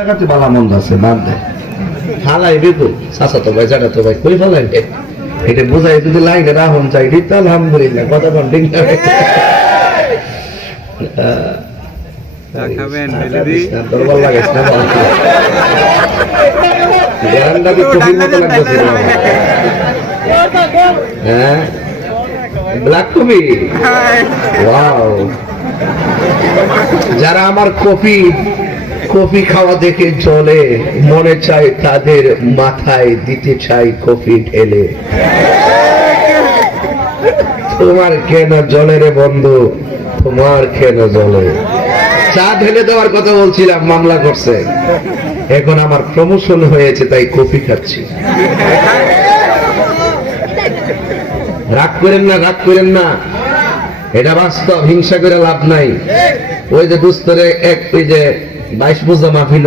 জায়গাতে বালা মন্দ আছে বাদ দে হালাই বিপুল চাচা তো ভাই জানা তো ভাই কই ফেলাই এটা বোঝাই যদি লাইনে রাহন চাই দিতে আলহামদুলিল্লাহ কথা বল ঠিক না দরবার লাগাইছ না গ্যারান্ডা কি কফির মতো লাগতেছে হ্যাঁ ব্ল্যাক কফি ওয়াও যারা আমার কফি খাওয়া দেখে চলে মনে চাই তাদের মাথায় দিতে চাই কফি ঢেলে তোমার কেন জলে রে বন্ধু তোমার কেন জলে চা ঢেলে দেওয়ার কথা বলছিলাম মামলা করছে এখন আমার প্রমোশন হয়েছে তাই কফি খাচ্ছি রাগ করেন না এটা বাস্তব হিংসা করে লাভ নাই ওই যে দুস্তরে এক ওই যে 22 বোঝা মাহফিল